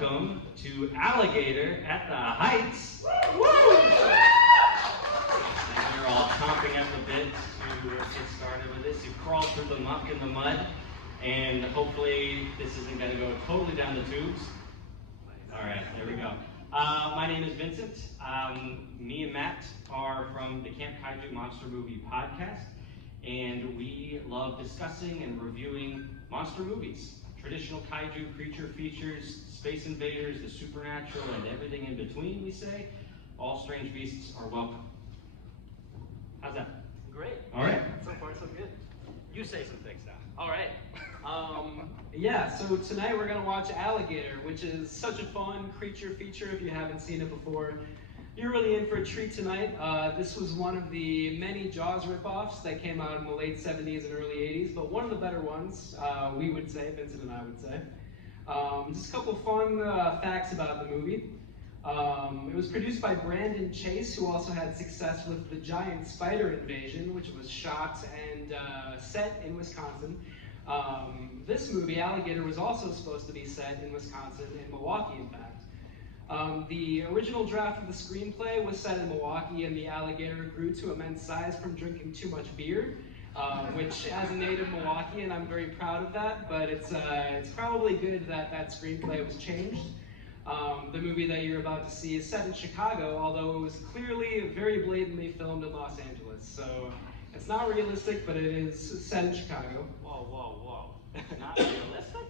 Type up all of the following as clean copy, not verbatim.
welcome to Alligator at the Heights. Woo! And you're all chomping at the bit to get started with this. You crawled through the muck and the mud, and hopefully this isn't going to go totally down the tubes. All right, there we go. My name is Vincent. Me and Matt are from the Camp Kaiju Monster Movie Podcast, and we love discussing and reviewing monster movies. Traditional kaiju creature features, space invaders, the supernatural, and everything in between, we say. All strange beasts are welcome. How's that? Great. All right. So far, so good. You say some things now. All right. Yeah, so tonight we're going to watch Alligator, which is such a fun creature feature if you haven't seen it before. You're really in for a treat tonight. This was one of the many Jaws ripoffs that came out in the late 70s and early 80s, but one of the better ones, we would say, Vincent and I would say. Just a couple of fun facts about the movie. It was produced by Brandon Chase, who also had success with The Giant Spider Invasion, which was shot and set in Wisconsin. This movie, Alligator, was also supposed to be set in Wisconsin, in Milwaukee, in fact. The original draft of the screenplay was set in Milwaukee, and the alligator grew to immense size from drinking too much beer, which, as a native Milwaukeean, I'm very proud of that, but it's probably good that that screenplay was changed. The movie that you're about to see is set in Chicago, although it was clearly very blatantly filmed in Los Angeles, so it's not realistic, but it is set in Chicago. Whoa, whoa, whoa. Not realistic?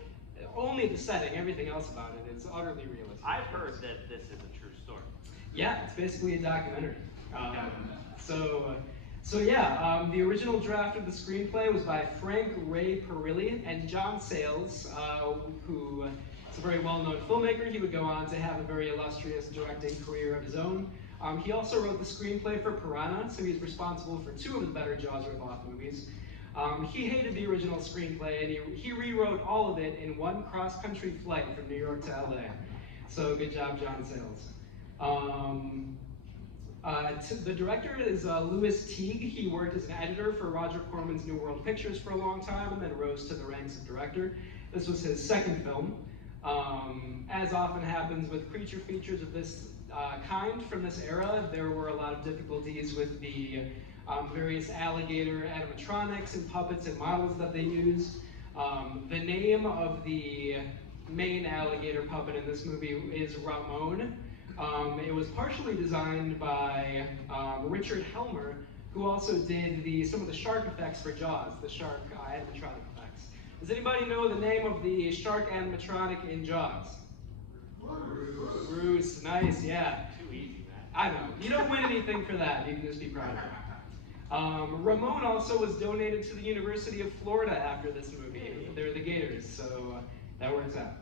Only the setting, everything else about it is utterly realistic. I've heard that this is a true story. Yeah, it's basically a documentary. The original draft of the screenplay was by Frank Ray Perilli and John Sayles, who is a very well-known filmmaker. He would go on to have a very illustrious directing career of his own. He also wrote the screenplay for Piranha, so he's responsible for two of the better Jaws ripoff movies. He hated the original screenplay, and he rewrote all of it in one cross-country flight from New York to LA. So good job, John Sayles. The director is Louis Teague. He worked as an editor for Roger Corman's New World Pictures for a long time, and then rose to the ranks of director. This was his second film. As often happens with creature features of this kind from this era, there were a lot of difficulties with the various alligator animatronics and puppets and models that they used. The name of the main alligator puppet in this movie is Ramon. It was partially designed by Richard Helmer, who also did some of the shark effects for Jaws, the shark animatronic effects. Does anybody know the name of the shark animatronic in Jaws? Bruce, nice, yeah. Too easy, man. I know. You don't win anything for that. You can just be proud of it. Ramon also was donated to the University of Florida after this movie. They're the Gators, so that works out.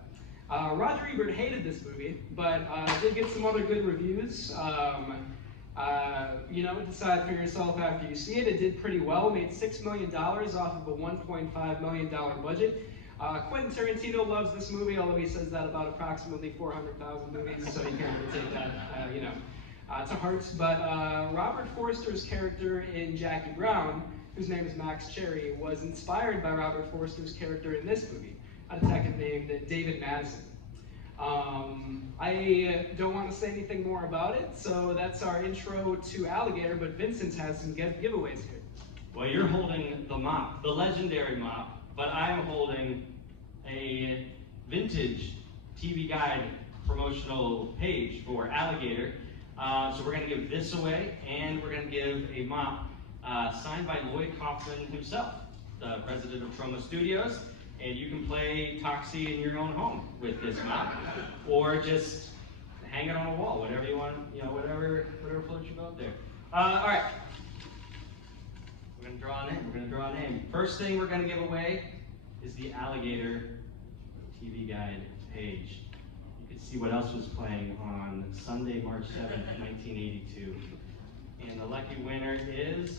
Roger Ebert hated this movie, but did get some other good reviews. Decide for yourself after you see it. It did pretty well. Made $6 million off of a $1.5 million budget. Quentin Tarantino loves this movie, although he says that about approximately 400,000 movies, so you can't really take that, to heart. But Robert Forster's character in Jackie Brown, whose name is Max Cherry, was inspired by Robert Forster's character in this movie, a detective named David Madison. I don't want to say anything more about it, so that's our intro to Alligator, but Vincent has some giveaways here. Well, you're holding the mop, the legendary mop, but I am holding a vintage TV Guide promotional page for Alligator. So we're going to give this away, and we're going to give a mop signed by Lloyd Kaufman himself, the president of Troma Studios. And you can play Toxie in your own home with this mop, or just hang it on a wall, whatever you want, whatever floats your boat there. All right, we're gonna draw a name. First thing we're gonna give away is the Alligator TV Guide page. You can see what else was playing on Sunday, March 7th, 1982. And the lucky winner is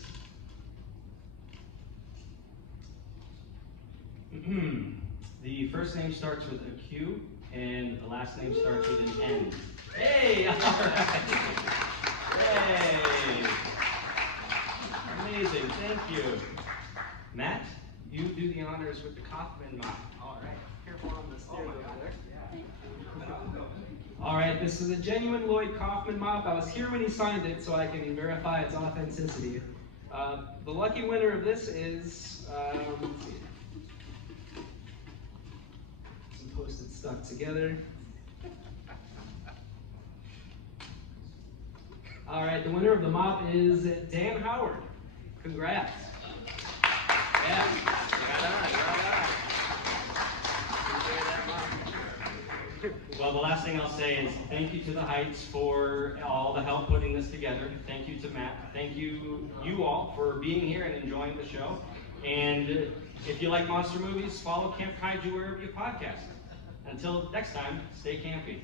the first name starts with a Q, and the last name starts with an N. Hey, all right. Hey. Amazing, thank you. Matt, you do the honors with the Kaufman mop. All right. Careful on the stereo there. Yeah. right, this is a genuine Lloyd Kaufman mop. I was here when he signed it, so I can verify its authenticity. The lucky winner of this is, let's see. Some Post-it stuck together. All right, the winner of the mop is Dan Howard. Congrats. Yeah. Well, the last thing I'll say is thank you to the Heights for all the help putting this together. Thank you to Matt. Thank you all for being here and enjoying the show. And if you like monster movies, follow Camp Kaiju wherever you podcast. Until next time, stay campy.